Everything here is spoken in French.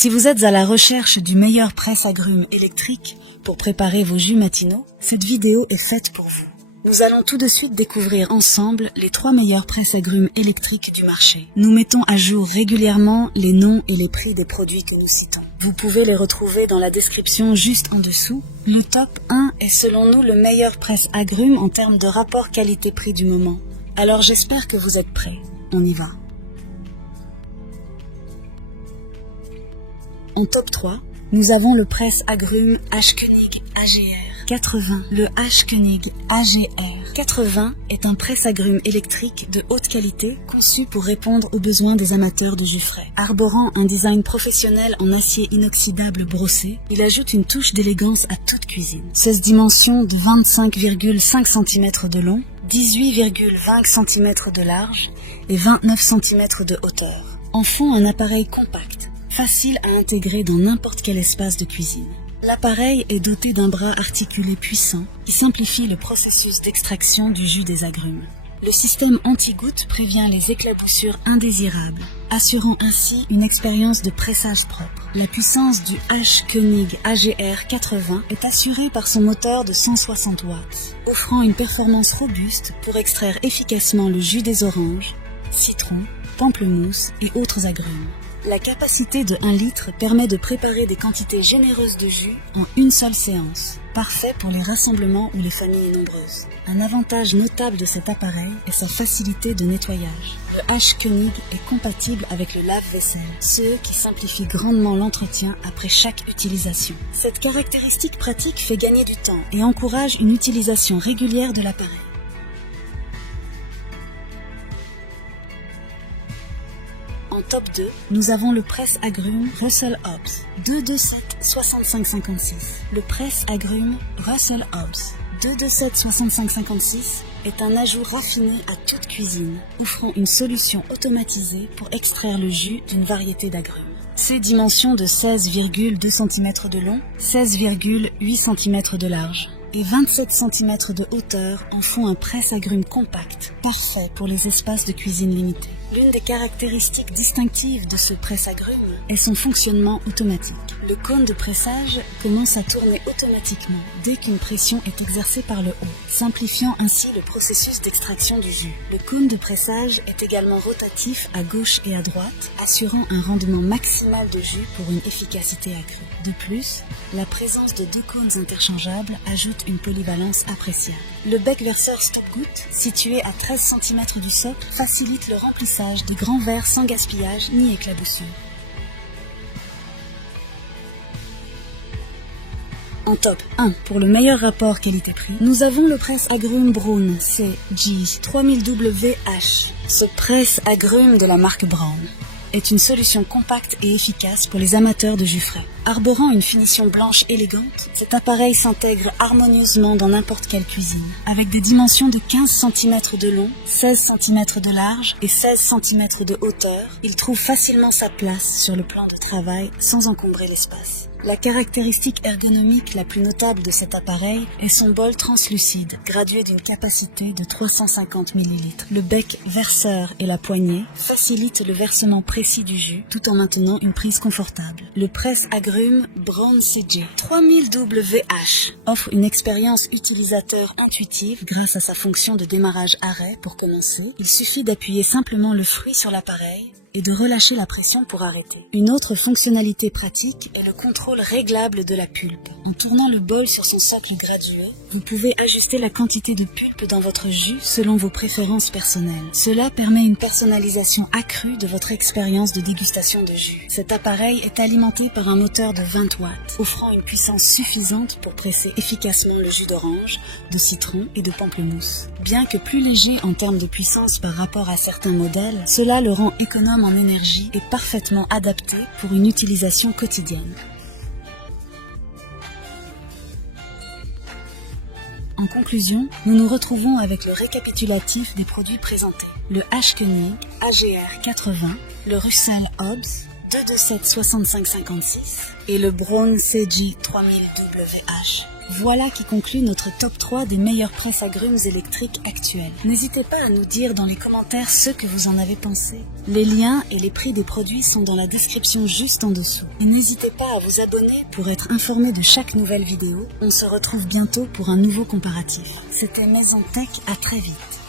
Si vous êtes à la recherche du meilleur presse-agrumes électrique pour préparer vos jus matinaux, cette vidéo est faite pour vous. Nous allons tout de suite découvrir ensemble les 3 meilleurs presse-agrumes électriques du marché. Nous mettons à jour régulièrement les noms et les prix des produits que nous citons. Vous pouvez les retrouver dans la description juste en dessous. Le top 1 est selon nous le meilleur presse-agrumes en termes de rapport qualité-prix du moment. Alors j'espère que vous êtes prêts. On y va. En top 3, nous avons le presse-agrumes H-Konig AGR 80. Le H-Konig AGR 80 est un presse-agrumes électrique de haute qualité conçu pour répondre aux besoins des amateurs de jus frais. Arborant un design professionnel en acier inoxydable brossé, il ajoute une touche d'élégance à toute cuisine. 16 dimensions de 25,5 cm de long, 18,20 cm de large et 29 cm de hauteur. En font un appareil compact, facile à intégrer dans n'importe quel espace de cuisine. L'appareil est doté d'un bras articulé puissant qui simplifie le processus d'extraction du jus des agrumes. Le système anti-goutte prévient les éclaboussures indésirables, assurant ainsi une expérience de pressage propre. La puissance du H-Konig AGR 80 est assurée par son moteur de 160 watts, offrant une performance robuste pour extraire efficacement le jus des oranges, citrons, pamplemousse et autres agrumes. La capacité de 1 litre permet de préparer des quantités généreuses de jus en une seule séance, parfait pour les rassemblements ou les familles nombreuses. Un avantage notable de cet appareil est sa facilité de nettoyage. Le H-Konig est compatible avec le lave-vaisselle, ce qui simplifie grandement l'entretien après chaque utilisation. Cette caractéristique pratique fait gagner du temps et encourage une utilisation régulière de l'appareil. En top 2, nous avons le presse-agrumes Russell Hobbs 227-6556. Le presse-agrumes Russell Hobbs 227-6556 est un ajout raffiné à toute cuisine, offrant une solution automatisée pour extraire le jus d'une variété d'agrumes. Ses dimensions de 16,2 cm de long, 16,8 cm de large et 27 cm de hauteur en font un presse-agrumes compact, parfait pour les espaces de cuisine limités. L'une des caractéristiques distinctives de ce presse-agrumes est son fonctionnement automatique. Le cône de pressage commence à tourner automatiquement dès qu'une pression est exercée par le haut, simplifiant ainsi le processus d'extraction du jus. Le cône de pressage est également rotatif à gauche et à droite, assurant un rendement maximal de jus pour une efficacité accrue. De plus, la présence de 2 cônes interchangeables ajoute une polyvalence appréciable. Le bec verseur stop-goutte, situé à 13 cm du socle, facilite le remplissage des grands verres sans gaspillage ni éclaboussure. En top 1, pour le meilleur rapport qualité-prix, nous avons le presse-agrumes Braun CG3000WH. Ce presse-agrumes de la marque Braun est une solution compacte et efficace pour les amateurs de jus frais. Arborant une finition blanche élégante, cet appareil s'intègre harmonieusement dans n'importe quelle cuisine. Avec des dimensions de 15 cm de long, 16 cm de large et 16 cm de hauteur, il trouve facilement sa place sur le plan de travail sans encombrer l'espace. La caractéristique ergonomique la plus notable de cet appareil est son bol translucide, gradué d'une capacité de 350 ml. Le bec verseur et la poignée facilitent le versement précis du jus, tout en maintenant une prise confortable. Le presse-agrumes Braun CG3000WH offre une expérience utilisateur intuitive grâce à sa fonction de démarrage-arrêt pour commencer. Il suffit d'appuyer simplement le fruit sur l'appareil et de relâcher la pression pour arrêter. Une autre fonctionnalité pratique est le contrôle réglable de la pulpe. En tournant le bol sur son socle gradué, vous pouvez ajuster la quantité de pulpe dans votre jus selon vos préférences personnelles. Cela permet une personnalisation accrue de votre expérience de dégustation de jus. Cet appareil est alimenté par un moteur de 20 watts, offrant une puissance suffisante pour presser efficacement le jus d'orange, de citron et de pamplemousse. Bien que plus léger en termes de puissance par rapport à certains modèles, cela le rend économe en énergie et parfaitement adapté pour une utilisation quotidienne. En conclusion, nous nous retrouvons avec le récapitulatif des produits présentés. Le H-Konig AGR 80, le Russell Hobbs 227 65 56 et le Braun CG 3000WH. Voilà qui conclut notre top 3 des meilleures presses agrumes électriques actuelles. N'hésitez pas à nous dire dans les commentaires ce que vous en avez pensé. Les liens et les prix des produits sont dans la description juste en dessous. Et n'hésitez pas à vous abonner pour être informé de chaque nouvelle vidéo. On se retrouve bientôt pour un nouveau comparatif. C'était Maison Tech, à très vite.